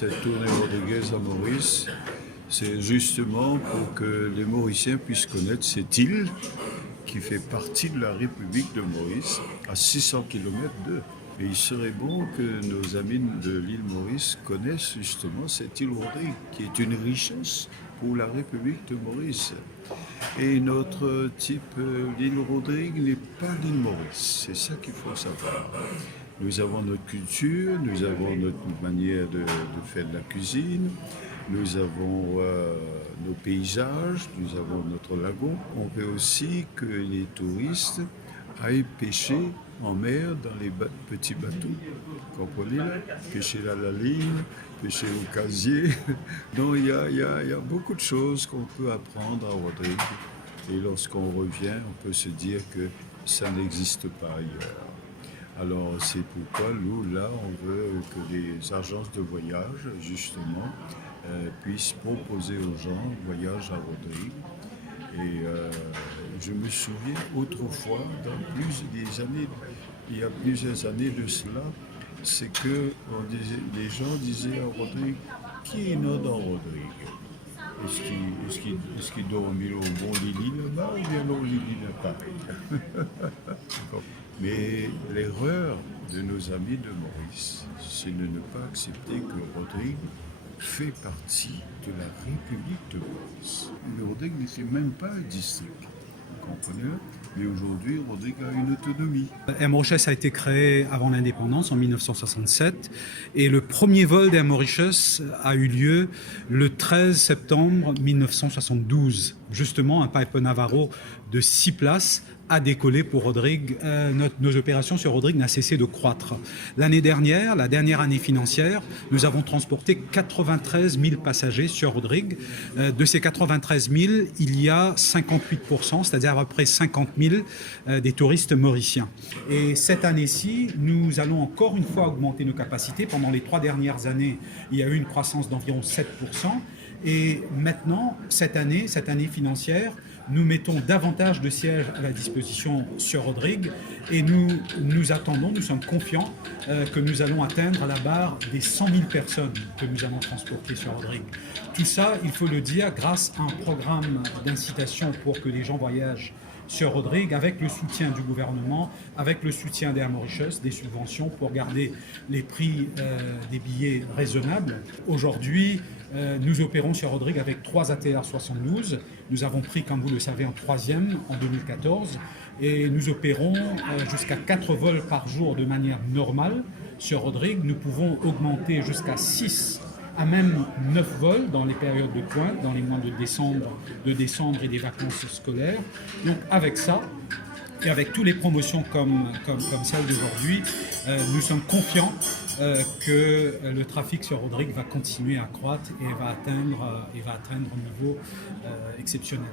cette tournée Rodriguez à Maurice, c'est justement pour que les Mauriciens puissent connaître cette île qui fait partie de la République de Maurice, à 600 km d'eux. Et il serait bon que nos amis de l'île Maurice connaissent justement cette île Rodrigue, qui est une richesse pour la République de Maurice. Et notre type, l'île Rodrigue n'est pas l'île Maurice, c'est ça qu'il faut savoir. Nous avons notre culture, nous avons notre manière de faire de la cuisine, nous avons nos paysages, nous avons notre lagon. On veut aussi que les touristes aillent pêcher en mer dans les petits bateaux. Vous comprenez là? Pêcher à la ligne, pêcher au casier. Donc il y a beaucoup de choses qu'on peut apprendre à Rodrigue. Et lorsqu'on revient, on peut se dire que ça n'existe pas ailleurs. Alors c'est pourquoi nous, là, on veut que les agences de voyage, justement, puissent proposer aux gens un voyage à Rodrigue. Et je me souviens autrefois, il y a plusieurs années de cela, c'est que les gens disaient à Rodrigue, qui est dans Rodrigue? Est-ce qu'il dormit au bon Lili là-bas ou bien au Lili là-bas? Mais l'erreur de nos amis de Maurice, c'est de ne pas accepter que Rodrigue fait partie de la République de Maurice. Le Rodrigue n'est même pas un district, vous comprenez? Mais aujourd'hui, Rodrigue a une autonomie. Air Mauritius a été créé avant l'indépendance en 1967 et le premier vol d'Air Mauritius a eu lieu le 13 septembre 1972. Justement, un Piper Navarro de 6 places a décollé pour Rodrigue. Nos opérations sur Rodrigue n'a cessé de croître. L'année dernière, la dernière année financière, nous avons transporté 93 000 passagers sur Rodrigue. De ces 93 000, il y a 58%, c'est-à-dire à peu près 50 000 des touristes mauriciens. Et cette année-ci, nous allons encore une fois augmenter nos capacités. Pendant les 3 dernières années, il y a eu une croissance d'environ 7%. Et maintenant, cette année financière, nous mettons davantage de sièges à la disposition sur Rodrigue et nous attendons, nous sommes confiants que nous allons atteindre la barre des 100 000 personnes que nous allons transporter sur Rodrigue. Tout ça, il faut le dire, grâce à un programme d'incitation pour que les gens voyagent sur Rodrigue, avec le soutien du gouvernement, avec le soutien d'Air Mauritius, des subventions pour garder les prix des billets raisonnables. Aujourd'hui, nous opérons sur Rodrigue avec 3 ATR 72. Nous avons pris, comme vous le savez, un 3e en 2014 et nous opérons jusqu'à 4 vols par jour de manière normale sur Rodrigue. Nous pouvons augmenter jusqu'à 6 à même 9 vols dans les périodes de pointe, dans les mois de décembre et des vacances scolaires. Donc avec ça, et avec toutes les promotions comme celle d'aujourd'hui, nous sommes confiants que le trafic sur Rodrigue va continuer à croître et va atteindre un niveau exceptionnel.